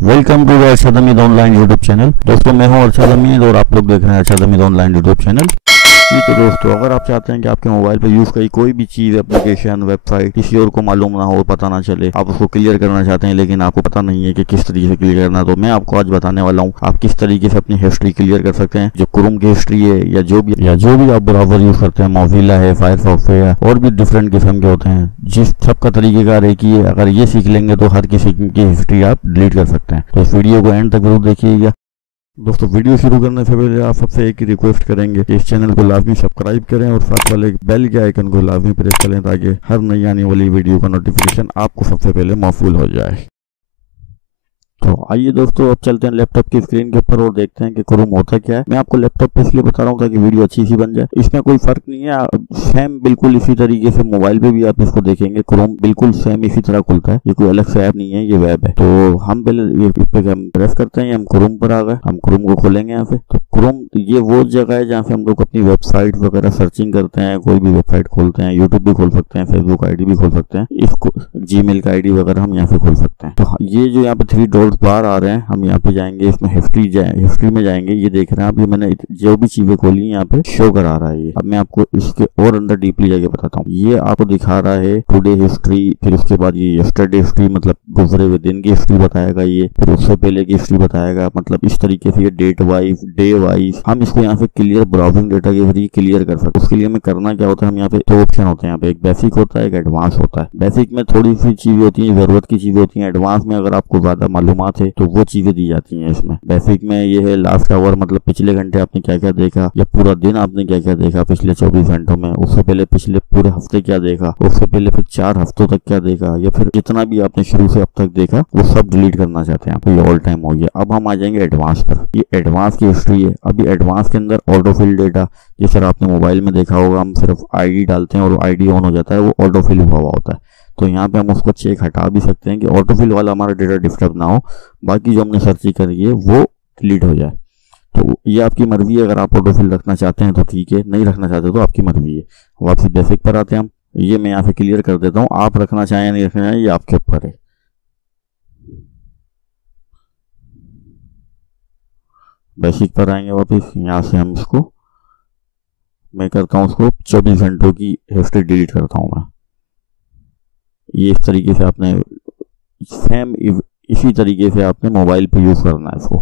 Welcome to Arshad Hameed online YouTube channel. दोस्तों मैं हूं अरशद हमीद और आप लोग देख रहे हैं Arshad Hameed online YouTube channel. ठीक है दोस्तों, अगर आप चाहते हैं कि आपके मोबाइल पर यूज़ करी कोई भी चीज़, एप्लीकेशन, वेबसाइट किसी और को मालूम ना हो, पता ना चले, आप उसको क्लियर करना चाहते हैं लेकिन आपको पता नहीं है कि किस तरीके से क्लियर करना, तो मैं आपको आज बताने वाला हूँ आप किस तरीके से अपनी हिस्ट्री क्लियर कर सकते हैं। जो क्रोम की हिस्ट्री है या जो भी आप ब्राउजर यूज़ करते हैं, मोजिला है, फायरफॉक्स है या और भी डिफरेंट किस्म के होते हैं, जिस सबका तरीकेकार एक ही है। अगर ये सीख लेंगे तो हर किसी की हिस्ट्री आप डिलीट कर सकते हैं। तो इस वीडियो को एंड तक जरूर देखिएगा। दोस्तों वीडियो शुरू करने से पहले आप सबसे एक ही रिक्वेस्ट करेंगे कि इस चैनल को लाजमी सब्सक्राइब करें और साथ वाले बेल के आइकन को लाजमी प्रेस करें ताकि हर नई आने वाली वीडियो का नोटिफिकेशन आपको सबसे पहले मौसूल हो जाए। तो आइए दोस्तों, अब चलते हैं लैपटॉप की स्क्रीन के ऊपर और देखते हैं कि क्रोम होता क्या है। मैं आपको लैपटॉप पे इसलिए बता रहा हूँ ताकि वीडियो अच्छी सी बन जाए। इसमें कोई फर्क नहीं है, सेम बिल्कुल इसी तरीके से मोबाइल पे भी आप इसको देखेंगे, क्रोम बिल्कुल सेम इसी तरह खुलता है। ये कोई अलग से ऐप नहीं है, ये वेब है। तो हम पहले इस पे हम प्रेस करते हैं, हम क्रोम पर आ गए, हम क्रोम को खोलेंगे यहाँ पे। तो क्रोम ये वो जगह है जहाँ पे हम लोग अपनी वेबसाइट वगैरह सर्चिंग करते हैं, कोई भी वेबसाइट खोलते हैं, यूट्यूब भी खोल सकते हैं, फेसबुक आईडी भी खोल सकते हैं, इसको जीमेल का आईडी वगैरह हम यहाँ पे खोल सकते हैं। तो ये जो यहाँ पे 3 डॉट्स बाहर आ रहे हैं, हम यहाँ पे जाएंगे, इसमें हिस्ट्री में जाएंगे। ये देख रहे हैं आप, ये मैंने जो भी चीजें खोली यहाँ पे शो करा रहा है। ये अब मैं आपको इसके और अंदर डीपली जाके बताता हूँ। ये आपको दिखा रहा है टुडे हिस्ट्री, फिर उसके बाद ये यस्टरडे हिस्ट्री, मतलब गुजरे हुए दिन की हिस्ट्री बताएगा ये, फिर उससे पहले की हिस्ट्री बताएगा। मतलब इस तरीके से ये डेट वाइज, डे वाइज हम इसको यहाँ पे क्लियर ब्राउजिंग डेटा के जरिए क्लियर कर सकते हैं। उसके लिए हमें करना क्या होता है, हम यहाँ पे 2 ऑप्शन होते हैं। यहाँ पे एक बेसिक होता है, एक एडवांस होता है। बेसिक में थोड़ी सी चीजें होती है, जरूरत की चीजें होती है। एडवांस में अगर आपको ज्यादा मालूमात है तो वो चीजें दी जाती हैं इसमें। बेसिक में ये है लास्ट आवर, मतलब पिछले घंटे आपने क्या क्या देखा, या पूरा दिन आपने क्या क्या देखा पिछले 24 घंटों में, उससे पहले पिछले पूरे हफ्ते क्या देखा, उससे पहले फिर 4 हफ्तों तक क्या देखा, या फिर जितना भी आपने शुरू से अब तक देखा वो सब डिलीट करना चाहते हैं। तो ये ऑल टाइम हो गया। अब हम आ जाएंगे एडवांस पर। ये एडवांस की हिस्ट्री है। अभी एडवांस के अंदर ऑटो फिल डेटा, जैसे आपने मोबाइल में देखा होगा, हम सिर्फ आईडी डालते हैं और आईडी ऑन हो जाता है, वो ऑटो फिल हुआ होता है। तो यहाँ पे हम उसको चेक हटा भी सकते हैं कि ऑटोफिल वाला हमारा डेटा डिस्टर्ब ना हो, बाकी जो हमने सर्च करी है वो डिलीट हो जाए। तो ये आपकी मर्जी है। अगर आप ऑटोफिल रखना चाहते हैं तो ठीक है, नहीं रखना चाहते तो आपकी मर्जी है। वापसी बेसिक पर आते हैं हम। ये मैं यहाँ पे क्लियर कर देता हूँ, आप रखना चाहें या नहीं रखना चाहें ये आपके ऊपर है। बेसिक पर आएंगे वापस, यहाँ से हम इसको मैं करता हूँ, उसको 24 घंटों की हिस्ट्री डिलीट करता हूँ मैं। ये इस तरीके से आपने सेम इसी तरीके से आपने मोबाइल पे यूज करना है इसको।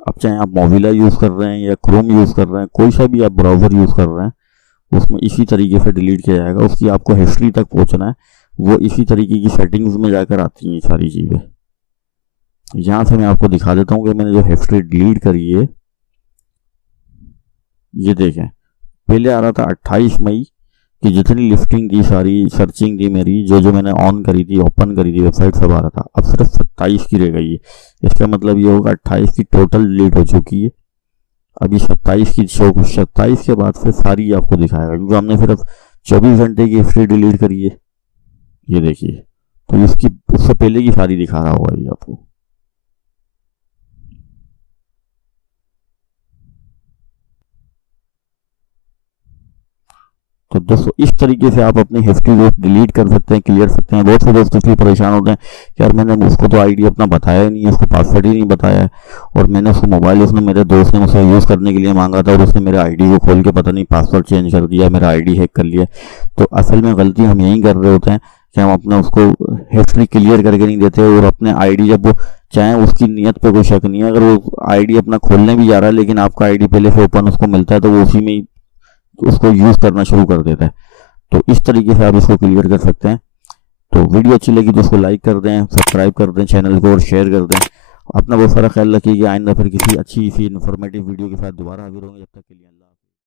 अब चाहे आप मोजिला यूज कर रहे हैं या क्रोम यूज कर रहे हैं, कोई सा भी आप ब्राउजर यूज कर रहे हैं, उसमें इसी तरीके से डिलीट किया जाएगा। उसकी आपको हिस्ट्री तक पहुंचना है, वो इसी तरीके की सेटिंग्स में जाकर आती हैं ये सारी चीजें। यहां से मैं आपको दिखा देता हूं कि मैंने जो हिस्ट्री डिलीट करी है, ये देखें। पहले आ रहा था 28 मई कि जितनी लिफ्टिंग थी, सारी सर्चिंग थी मेरी, जो मैंने ऑन करी थी, ओपन करी थी वेबसाइट, सब आ रहा था। अब सिर्फ 27 की रह गई है। इसका मतलब ये होगा 28 की टोटल डिलीट हो चुकी है। अभी 27 की शो, 27 के बाद फिर सारी आपको दिखाएगा, क्योंकि हमने सिर्फ 24 घंटे की हिस्ट्री डिलीट करी है। ये देखिए, तो इसकी उससे पहले की सारी दिखा रहा होगा ये आपको। तो दोस्तों इस तरीके से आप अपनी हिस्ट्री को डिलीट कर सकते हैं, क्लियर सकते हैं। बहुत से दोस्त इसलिए परेशान होते हैं कि यार मैंने उसको तो आईडी अपना बताया ही नहीं है, उसको पासवर्ड ही नहीं बताया है, और मैंने उसको मोबाइल, उसने मेरे दोस्त ने मुझसे यूज़ करने के लिए मांगा था और उसने मेरे आईडी को खोल के पता नहीं पासवर्ड चेंज कर दिया, मेरा आईडी हैक कर लिया। तो असल में गलती हम यही कर रहे होते हैं कि हम अपना उसको हिस्ट्री क्लियर करके नहीं देते, और अपने आईडी जब वो चाहे, उसकी नीयत पे कोई शक नहीं है, अगर वो आईडी अपना खोलने भी जा रहा है लेकिन आपका आईडी पहले से ओपन उसको मिलता है तो वो उसी में उसको यूज करना शुरू कर देता है। तो इस तरीके से आप इसको क्लियर कर सकते हैं। तो वीडियो अच्छी लगी तो उसको लाइक कर दें, सब्सक्राइब कर दें चैनल को और शेयर कर दें। अपना बहुत सारा ख्याल रखिए। आइंदा फिर किसी अच्छी सी इन्फॉर्मेटिव वीडियो के साथ दोबारा हाजिर होंगे। जब तक के लिए